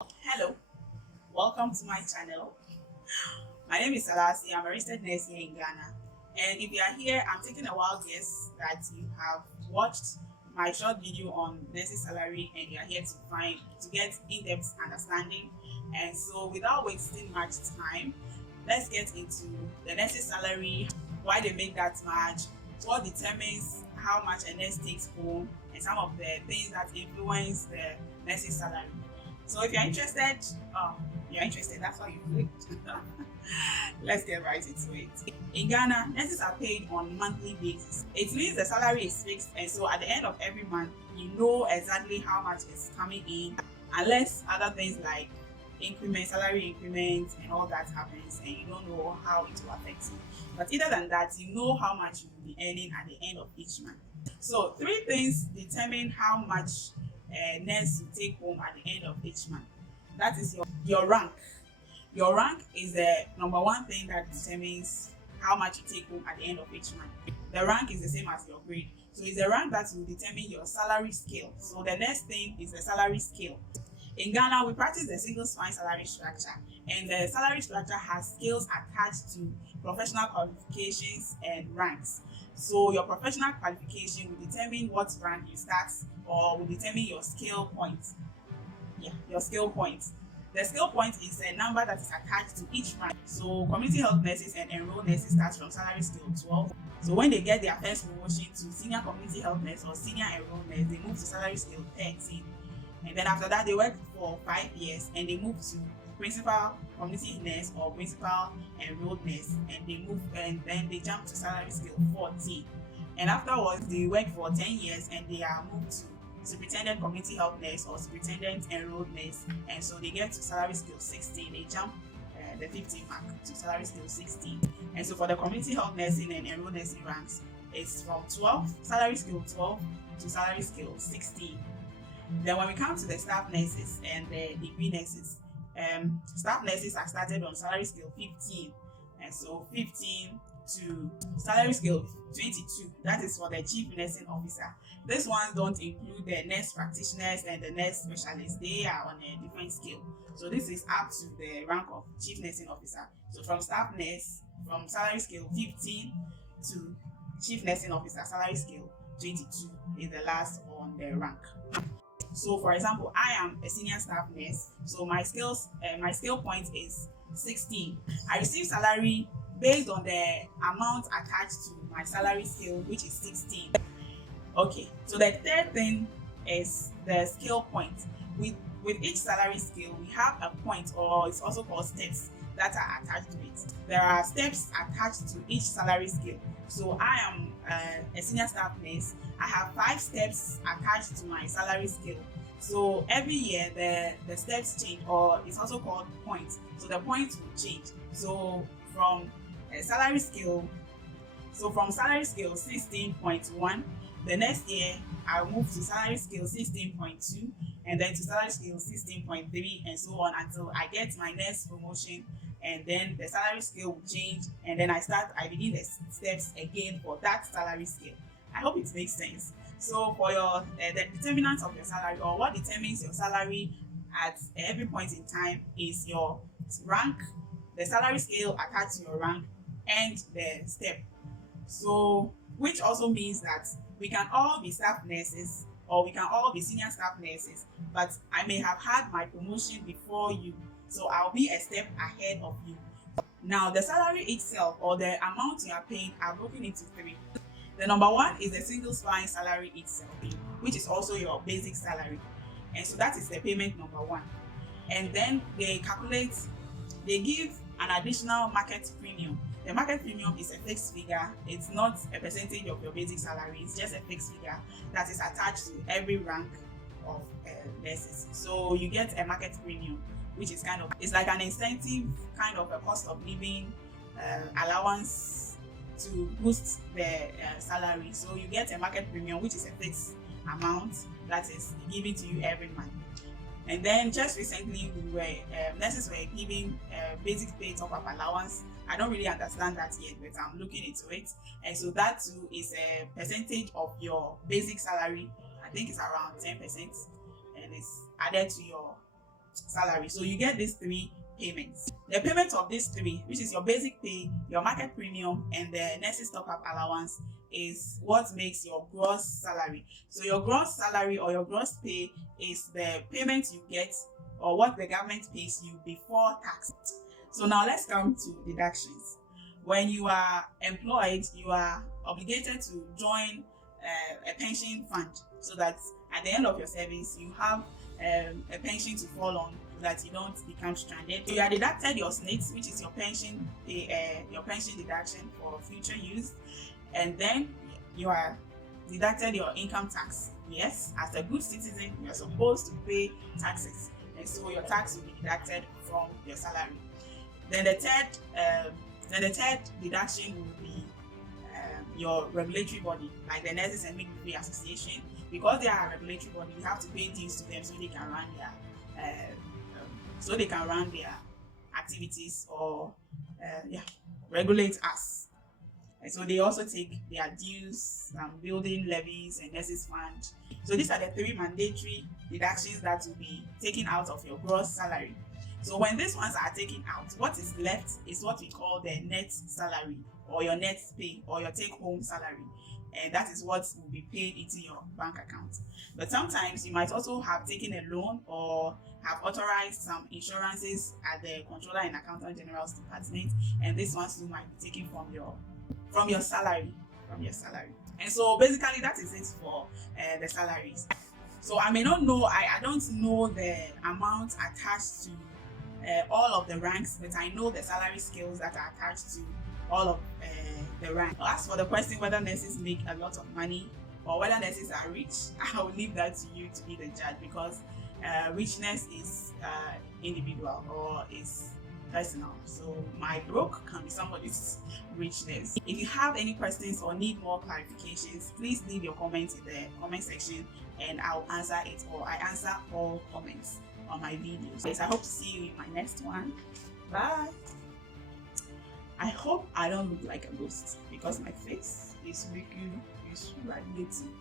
Hello, welcome to my channel. My name is Salasi. I'm a registered nurse here in Ghana. And if you are here, I'm taking a wild guess that you have watched my short video on nursing salary and you are here to get in-depth understanding. And so without wasting much time, let's get into the nursing salary, why they make that much, what determines how much a nurse takes home, and some of the things that influence the nursing salary. So if you're interested, that's why you clicked. Let's get right into it. In Ghana, nurses are paid on monthly basis. It means the salary is fixed, and so at the end of every month, you know exactly how much is coming in, unless other things like salary increments, and all that happens, and you don't know how it will affect you. But other than that, you know how much you will be earning at the end of each month. So three things determine how much nurse you take home at the end of each month. That is your rank. Your rank is the number one thing that determines how much you take home at the end of each month. The rank is the same as your grade. So it's the rank that will determine your salary scale. So the next thing is the salary scale. In Ghana, we practice the single spine salary structure, and the salary structure has scales attached to professional qualifications and ranks. So your professional qualification will determine what rank you start, or will determine your scale point. Yeah, your scale point. The scale point is a number that is attached to each rank. So community health nurses and enrolled nurses start from salary scale 12. So when they get their first promotion to senior community health nurse or senior enrolled nurse, they move to salary scale 13. And then after that, they work for 5 years and they move to principal community nurse or principal enrolled nurse, and then they jump to salary scale 14. And afterwards, they work for 10 years and they are moved to superintendent community health nurse or superintendent enrolled nurse, and so they get to salary scale 16. They jump the 15 mark to salary scale 16. And so for the community health nursing and enrolled nursing ranks, it's from salary scale 12 to salary scale 16. Then when we come to the staff nurses and the degree nurses, staff nurses are started on salary scale 15, and so 15 to salary scale 22. That is for the chief nursing officer. These ones don't include the nurse practitioners and the nurse specialists. They are on a different scale. So this is up to the rank of chief nursing officer. So from staff nurse, from salary scale 15 to chief nursing officer, salary scale 22 is the last on the rank. So for example, I am a senior staff nurse, so my scale point is 16. I receive salary based on the amount attached to my salary scale, which is 16. Okay, so the third thing is the scale point. With each salary scale, we have a point, or it's also called steps, that are attached to it. There are steps attached to each salary scale. So I am a senior staff nurse. I have 5 steps attached to my salary scale. So every year the steps change, or it's also called points. So the points will change. So from salary scale 16.1, the next year I'll move to salary scale 16.2, and then to salary scale 16.3, and so on until I get my next promotion, and then the salary scale will change, and then I begin the steps again for that salary scale. I hope it makes sense. So for your the determinant of your salary, or what determines your salary at every point in time, is your rank, the salary scale attached to your rank, and the step. So which also means that we can all be staff nurses, or we can all be senior staff nurses, but I may have had my promotion before you, so I'll be a step ahead of you. Now the salary itself, or the amount you are paying, are broken into 3. The number one is the single spine salary itself, which is also your basic salary, and so that is the payment number 1. And then they give an additional market premium. The market premium is a fixed figure. It's not a percentage of your basic salary. It's just a fixed figure that is attached to every rank of nurses. So you get a market premium, which is it's like an incentive, kind of a cost of living allowance to boost the salary. So you get a market premium, which is a fixed amount that is given to you every month. And then just recently, nurses were giving basic pay top-up allowance. I don't really understand that yet, but I'm looking into it. And so that too is a percentage of your basic salary. I think it's around 10%, and it's added to your salary. So you get these three payments. The payment of these three, which is your basic pay, your market premium, and the nurses top-up allowance, is what makes your gross salary. So your gross salary or your gross pay is the payment you get or what the government pays you before tax. So now let's come to deductions. When you are employed, you are obligated to join a pension fund so that at the end of your service you have a pension to fall on, so that you don't become stranded. You are deducted your SNIT, which is your pension deduction for future use, and then you are deducted your income tax. Yes, as a good citizen, you are supposed to pay taxes, and so your tax will be deducted from your salary. Then the third deduction will be your regulatory body, like the Nurses and Midwifery Association. Because they are a regulatory body, you have to pay dues to them so they can run their activities or regulate us. And so they also take their dues, building levies, and nurses fund. So these are the three mandatory deductions that will be taken out of your gross salary. So when these ones are taken out, what is left is what we call the net salary, or your net pay, or your take-home salary. And that is what will be paid into your bank account. But sometimes you might also have taken a loan or have authorized some insurances at the Controller and Accountant General's department, and these ones you might be taking from your salary. And so basically that is it for the salaries. So I may not know, I don't know the amount attached to all of the ranks, but I know the salary scales that are attached to all of the rank. As for the question whether nurses make a lot of money or whether nurses are rich, I will leave that to you to be the judge, because richness is individual or is personal. So my broke can be somebody's richness. If you have any questions or need more clarifications, please leave your comments in the comment section and I'll answer it, or I answer all comments on my videos. Yes, I hope to see you in my next one. Bye. I hope I don't look like a ghost, because my face is radiating.